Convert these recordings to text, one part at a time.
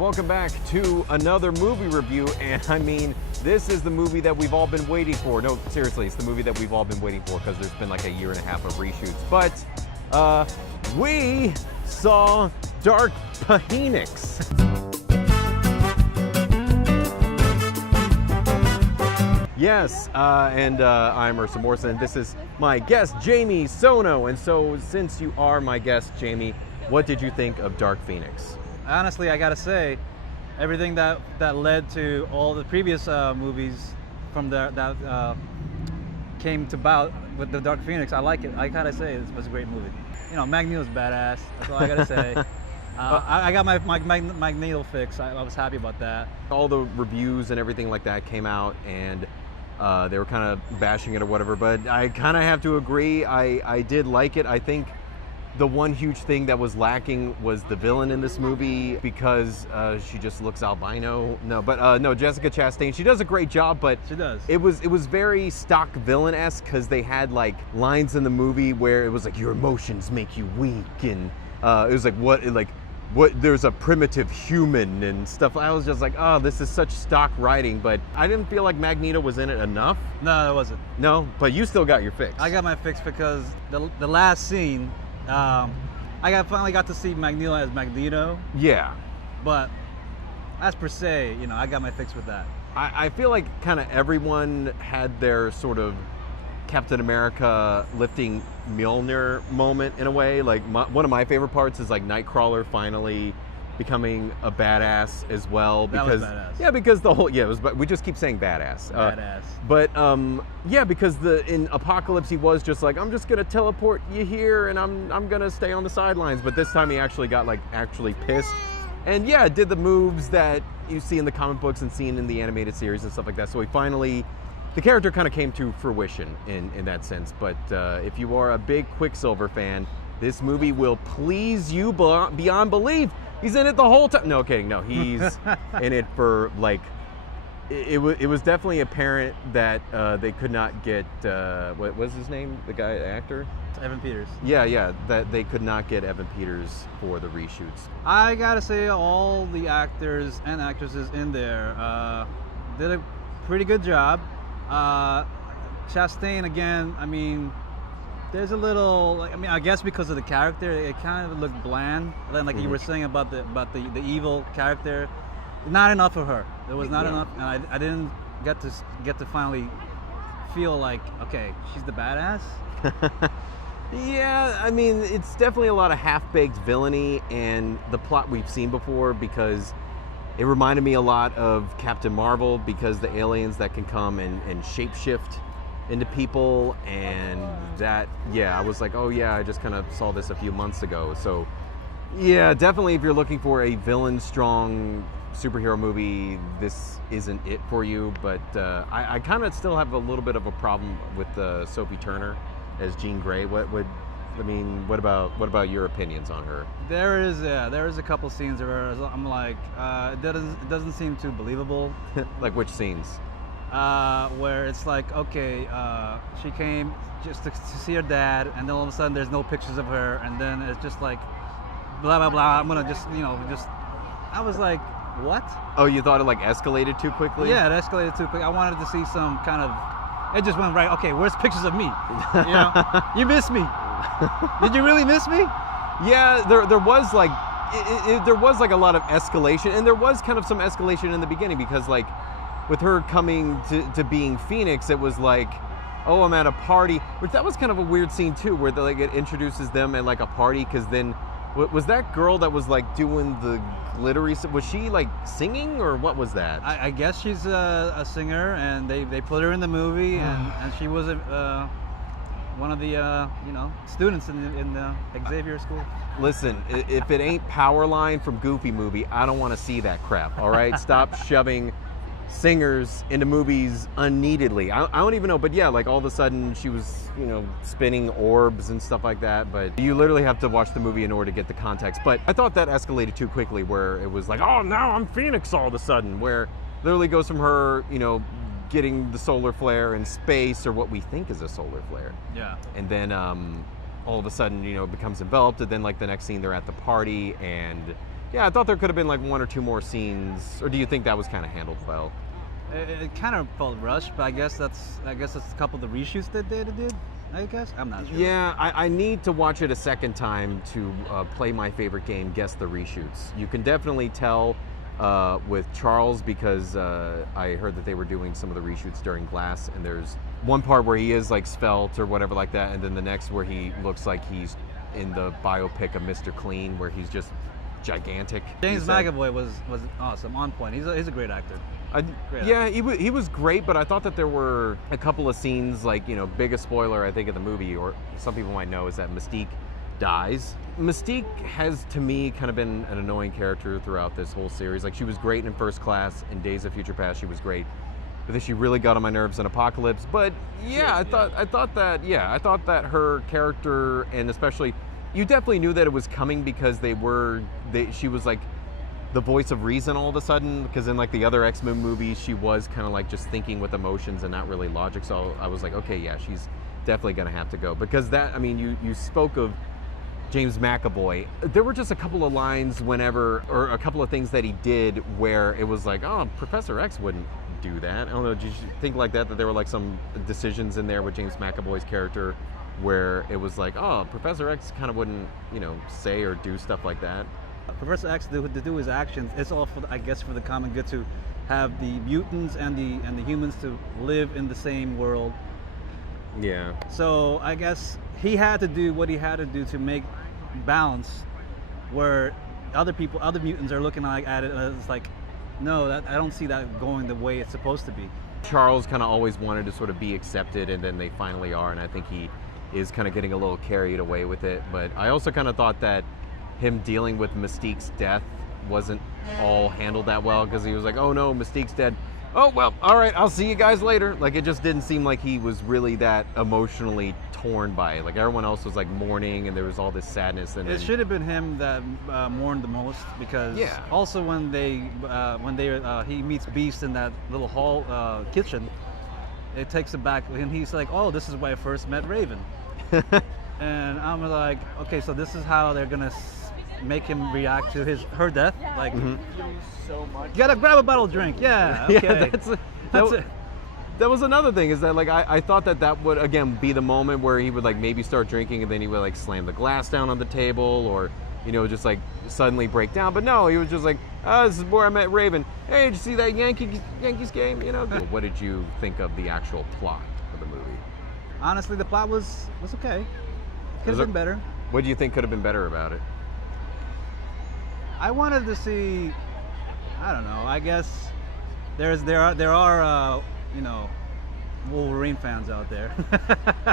Welcome back to another movie review, and I mean, this is the movie that we've all been waiting for. No, seriously, it's the movie that we've all been waiting for because there's been like a year and a half of reshoots. But we saw Dark Phoenix. Yes, and I'm Ursa Morrison. This is my guest, Jamie Sono. And so, since you are my guest, Jamie, what did you think of Dark Phoenix? Honestly, I gotta say, everything that led to all the previous movies from that came to about with the Dark Phoenix, I like it. I gotta say, it was a great movie. You know, Magneto's badass. That's all I gotta say. I got my Magneto fix. I was happy about that. All the reviews and everything like that came out, and they were kind of bashing it or whatever. But I kind of have to agree. I did like it. I think the one huge thing that was lacking was the villain in this movie because she just looks albino. No, Jessica Chastain. She does a great job, but she does. It was very stock villain-esque because they had like lines in the movie where it was like your emotions make you weak, and it was like what there's a primitive human and stuff. I was just like, oh, this is such stock writing, but I didn't feel like Magneto was in it enough. No, it wasn't. No, but you still got your fix. I got my fix because the last scene. Finally got to see Magneto as Magneto. Yeah. But as per se, you know, I got my fix with that. I feel like kind of everyone had their sort of Captain America lifting Mjolnir moment in a way. Like one of my favorite parts is like Nightcrawler finally becoming a badass as well. Because that was badass. Yeah, because the whole but we just keep saying badass. Badass. But yeah, because in Apocalypse he was just like, I'm just gonna teleport you here and I'm gonna stay on the sidelines. But this time he actually got like actually pissed. And yeah, did the moves that you see in the comic books and seen in the animated series and stuff like that. So he finally, the character kind of came to fruition in that sense. But if you are a big Quicksilver fan, this movie will please you beyond belief. He's in it the whole time. No kidding. No, he's in it for like. It was definitely apparent that they could not get what was his name? The guy, the actor. Evan Peters. Yeah. That they could not get Evan Peters for the reshoots. I gotta say, all the actors and actresses in there did a pretty good job. Chastain again. I mean. There's a little, I guess because of the character, it kind of looked bland. Then, like you were saying about the evil character, not enough of her. There was not enough, and I didn't get to finally feel like, okay, she's the badass. Yeah, I mean, it's definitely a lot of half-baked villainy and the plot we've seen before because it reminded me a lot of Captain Marvel because the aliens that can come and shapeshift into people, and that, yeah, I was like, oh yeah, I just kind of saw this a few months ago. So yeah, definitely if you're looking for a villain strong superhero movie, this isn't it for you. But I kind of still have a little bit of a problem with Sophie Turner as Jean Grey. What about your opinions on her? There is a couple scenes where I'm like, it doesn't seem too believable. Like which scenes? Where it's like, okay, she came just to see her dad, and then all of a sudden there's no pictures of her, and then it's just like, blah, blah, blah, I'm gonna just, I was like, what? Oh, you thought it like escalated too quickly? Yeah, it escalated too quick. I wanted to see some kind of, it just went right, okay, where's pictures of me? You know, you missed me. Did you really miss me? Yeah, there was like, there was like a lot of escalation, and there was kind of some escalation in the beginning because like, with her coming to being Phoenix, it was like, oh, I'm at a party, which that was kind of a weird scene too, where like it introduces them at like a party, because then, was that girl that was like doing the glittery, was she like singing or what was that? I guess she's a singer, and they put her in the movie, and she was one of the students in the Xavier School. Listen, if it ain't Powerline from Goofy movie, I don't want to see that crap, all right? Stop shoving singers into movies unneededly. I don't even know, but yeah, like all of a sudden she was, spinning orbs and stuff like that, but you literally have to watch the movie in order to get the context. But I thought that escalated too quickly, where it was like, oh, now I'm Phoenix all of a sudden, where literally goes from her, getting the solar flare in space, or what we think is a solar flare. Yeah. And then all of a sudden, becomes enveloped, and then like the next scene they're at the party, and Yeah, I thought there could have been like one or two more scenes, or do you think that was kind of handled well? It kind of felt rushed, but I guess that's a couple of the reshoots that they did. I guess I'm not sure. Yeah, I need to watch it a second time to play my favorite game, Guess the Reshoots. You can definitely tell with Charles because I heard that they were doing some of the reshoots during Glass, and there's one part where he is like svelte or whatever like that, and then the next where he looks like he's in the biopic of Mr. Clean, where he's just gigantic. James McAvoy was awesome, on point. He's a great actor. Yeah, he was great, but I thought that there were a couple of scenes, like, you know, biggest spoiler I think of the movie, or some people might know, is that Mystique dies. Mystique has, to me, kind of been an annoying character throughout this whole series. Like, she was great in First Class, in Days of Future Past she was great, but then she really got on my nerves in Apocalypse. But yeah, I thought that her character, and especially, you definitely knew that it was coming because she was like the voice of reason all of a sudden, because in like the other X-Men movies she was kind of like just thinking with emotions and not really logic. So I was like, okay, yeah, she's definitely gonna have to go, because that, I mean, you spoke of James McAvoy. There were just a couple of lines whenever, or a couple of things that he did where it was like, oh, Professor X wouldn't do that. I don't know, did you think like that there were like some decisions in there with James McAvoy's character where it was like, oh, Professor X kind of wouldn't, you know, say or do stuff like that? Professor X to do his actions. It's all for, I guess, for the common good, to have the mutants and the humans to live in the same world. Yeah. So I guess he had to do what he had to do to make balance, where other mutants are looking at it and it's like, no, I don't see that going the way it's supposed to be. Charles kind of always wanted to sort of be accepted, and then they finally are, and I think he is kind of getting a little carried away with it. But I also kind of thought that him dealing with Mystique's death wasn't all handled that well, because he was like, oh no, Mystique's dead. Oh, well, all right, I'll see you guys later. Like, it just didn't seem like he was really that emotionally torn by it. Like, everyone else was like mourning, and there was all this sadness. And it should have been him that mourned the most, because also when he meets Beast in that little hall kitchen, it takes him back, and he's like, oh, this is where I first met Raven. And I'm like, okay, so this is how they're gonna make him react to her death. Like, so much. You gotta grab a bottle of drink. Yeah, okay. Yeah, that's it. That was another thing, is that like I thought that would again be the moment where he would like maybe start drinking, and then he would like slam the glass down on the table, or, you know, just like suddenly break down. But no, he was just like, oh, this is where I met Raven. Hey, did you see that Yankees game? You know. What did you think of the actual plot of the movie? Honestly, the plot was okay. Could have been better. What do you think could have been better about it? I wanted to see, I don't know, I guess there are you know, Wolverine fans out there.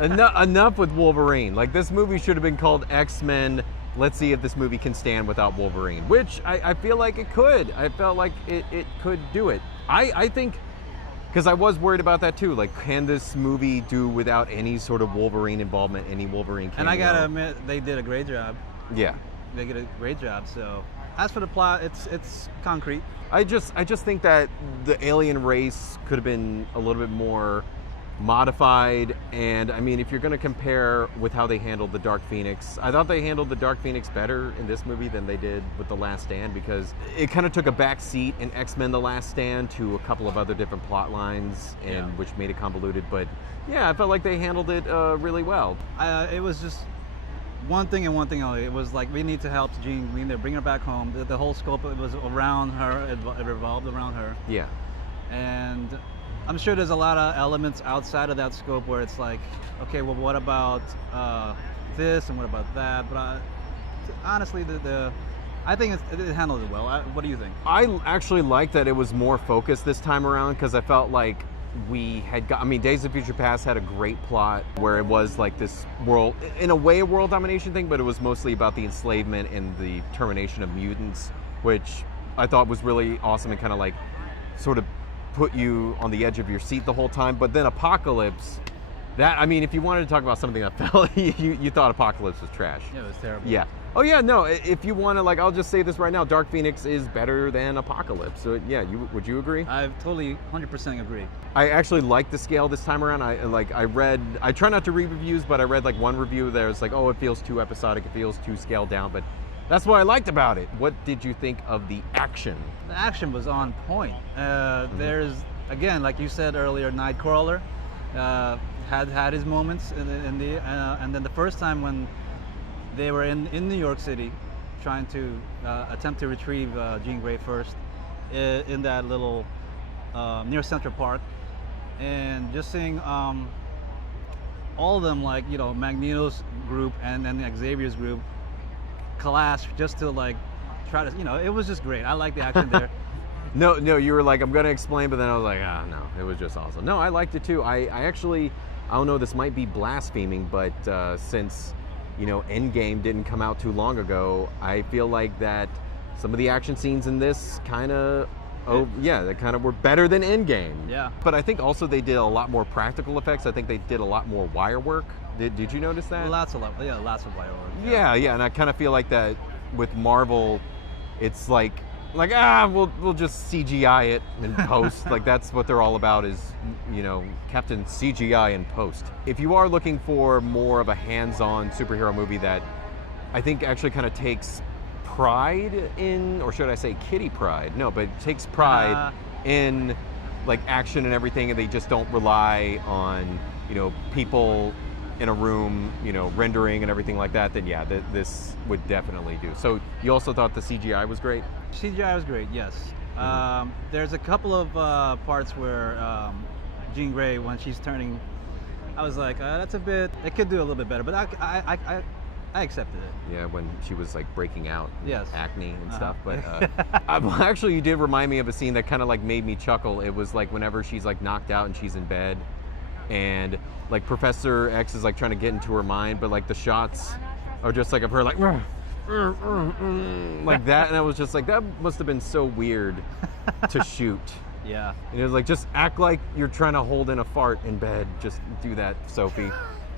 Enough with Wolverine. Like, this movie should have been called X-Men. Let's see if this movie can stand without Wolverine, which I feel like it could. I felt like it could do it. I think, because I was worried about that too. Like, can this movie do without any sort of Wolverine involvement, any Wolverine cameo? And I gotta admit, they did a great job. Yeah. They did a great job. So, as for the plot, it's concrete. I just think that the alien race could have been a little bit more modified. And I mean, if you're going to compare with how they handled the Dark Phoenix, I thought they handled the Dark Phoenix better in this movie than they did with The Last Stand, because it kind of took a back seat in X-Men The Last Stand to a couple of other different plot lines, and which made it convoluted. But yeah, I felt like they handled it really well. It was just one thing and one thing only. It was like, we need to help Jean Green. They're bringing her back home. The whole scope, it was around her. It revolved around her. Yeah. And I'm sure there's a lot of elements outside of that scope where it's like, okay, well, what about this and what about that? But honestly, I think it handled it well. What do you think? I actually like that it was more focused this time around, because I felt like we had got, I mean, Days of Future Past had a great plot where it was like this world, in a way, a world domination thing, but it was mostly about the enslavement and the termination of mutants, which I thought was really awesome and kind of like sort of put you on the edge of your seat the whole time. But then Apocalypse, that, I mean, if you wanted to talk about something that felt, you thought Apocalypse was trash. Yeah, it was terrible. Yeah. Oh yeah, no, if you want to, like, I'll just say this right now, Dark Phoenix is better than Apocalypse. So yeah, would you agree? I totally 100% agree. I actually like the scale this time around. I try not to read reviews, but I read like one review there was like, oh, it feels too episodic, it feels too scaled down. But That's what I liked about it. What did you think of the action? The action was on point. There's, again, like you said earlier, Nightcrawler had his moments and then the first time when they were in New York City trying to attempt to retrieve Jean Grey first in that little near Central Park, and just seeing all of them, like, you know, Magneto's group and then Xavier's group clash just to like try to, you know, it was just great. I like the action there. No, you were like, I'm gonna explain, but then I was like, no, it was just awesome. No, I liked it too. I actually, I don't know, this might be blaspheming, but since, you know, Endgame didn't come out too long ago, I feel like that some of the action scenes in this kind of, they kind of were better than Endgame. Yeah. But I think also they did a lot more practical effects. I think they did a lot more wire work. Did you notice that? Lots of wire work. Yeah, and I kind of feel like that with Marvel, it's like we'll just CGI it in post. Like that's what they're all about, is, you know, Captain CGI in post. If you are looking for more of a hands-on superhero movie that I think actually kind of takes pride in, or should I say kitty pride? No, but it takes pride in like action and everything, and they just don't rely on, you know, people in a room, you know, rendering and everything like that, then yeah, this would definitely do. So you also thought the CGI was great? CGI was great, yes. There's a couple of parts where Jean Grey, when she's turning, I was like, that's a bit, it could do a little bit better, but I accepted it. Yeah, when she was like breaking out, yes, acne and stuff. But actually, you did remind me of a scene that kind of like made me chuckle. It was like whenever she's like knocked out and she's in bed, and like Professor X is like trying to get into her mind, but like the shots are just like of her like like that, and I was just like, that must have been so weird to shoot. Yeah. And it was like, just act like you're trying to hold in a fart in bed. Just do that, Sophie.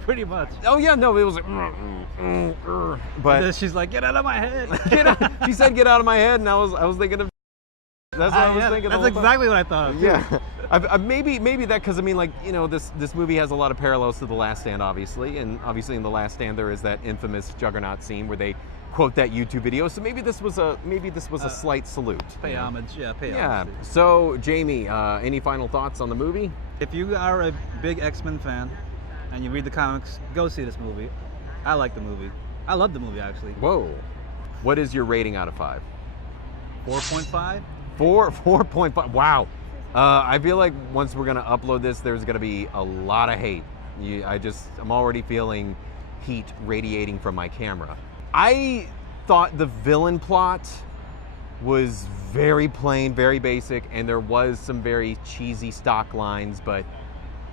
Pretty much. Oh yeah, no, it was like, but and then she's like, get out of my head. She said, get out of my head, and I was thinking of. That's what I was thinking. That's exactly what I thought of. Yeah, maybe that, because I mean, like, you know, this movie has a lot of parallels to The Last Stand, obviously, and obviously in The Last Stand there is that infamous Juggernaut scene where they quote that YouTube video. So maybe this was a slight salute. Pay homage, pay homage. Yeah. So Jamie, any final thoughts on the movie? If you are a big X-Men fan and you read the comics, go see this movie. I like the movie. I love the movie, actually. Whoa. What is your rating out of 5? 4.5. 4.5. Wow. I feel like once we're gonna upload this, there's gonna be a lot of hate. I'm already feeling heat radiating from my camera. I thought the villain plot was very plain, very basic, and there was some very cheesy stock lines, but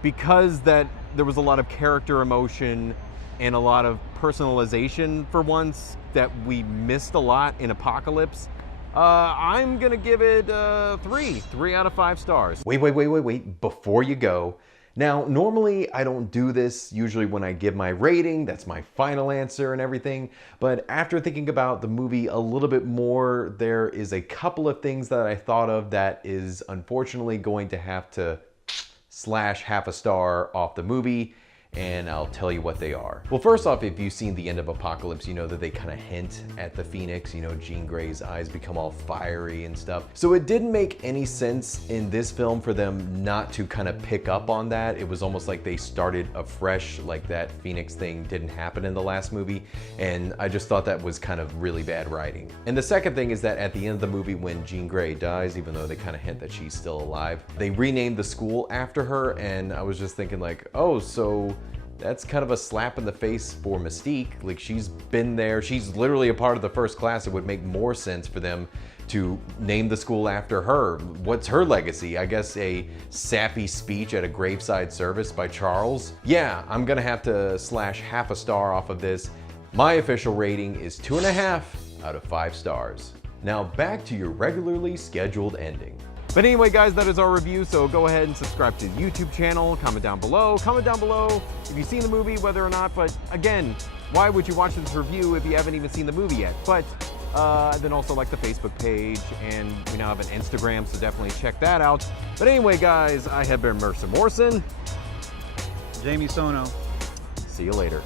because that there was a lot of character emotion and a lot of personalization for once that we missed a lot in Apocalypse, I'm gonna give it 3 out of 5 stars. Wait, before you go. Now, normally I don't do this, usually when I give my rating, that's my final answer and everything, but after thinking about the movie a little bit more, there is a couple of things that I thought of that is unfortunately going to have to slash half a star off the movie, and I'll tell you what they are. Well, first off, if you've seen the end of Apocalypse, you know that they kind of hint at the Phoenix, you know, Jean Grey's eyes become all fiery and stuff. So it didn't make any sense in this film for them not to kind of pick up on that. It was almost like they started afresh, like that Phoenix thing didn't happen in the last movie, and I just thought that was kind of really bad writing. And the second thing is that at the end of the movie, when Jean Grey dies, even though they kind of hint that she's still alive, they renamed the school after her, and I was just thinking like, oh, so that's kind of a slap in the face for Mystique. Like, she's been there, she's literally a part of the first class. It would make more sense for them to name the school after her. What's her legacy? I guess a sappy speech at a graveside service by Charles. Yeah, I'm gonna have to slash half a star off of this. My official rating is 2.5 out of 5 stars. Now back to your regularly scheduled ending. But anyway, guys, that is our review, so go ahead and subscribe to the YouTube channel, comment down below if you've seen the movie, whether or not, but again, why would you watch this review if you haven't even seen the movie yet? But then also like the Facebook page, and we now have an Instagram, so definitely check that out. But anyway, guys, I have been Mercer Morrison. Jamie Sono. See you later.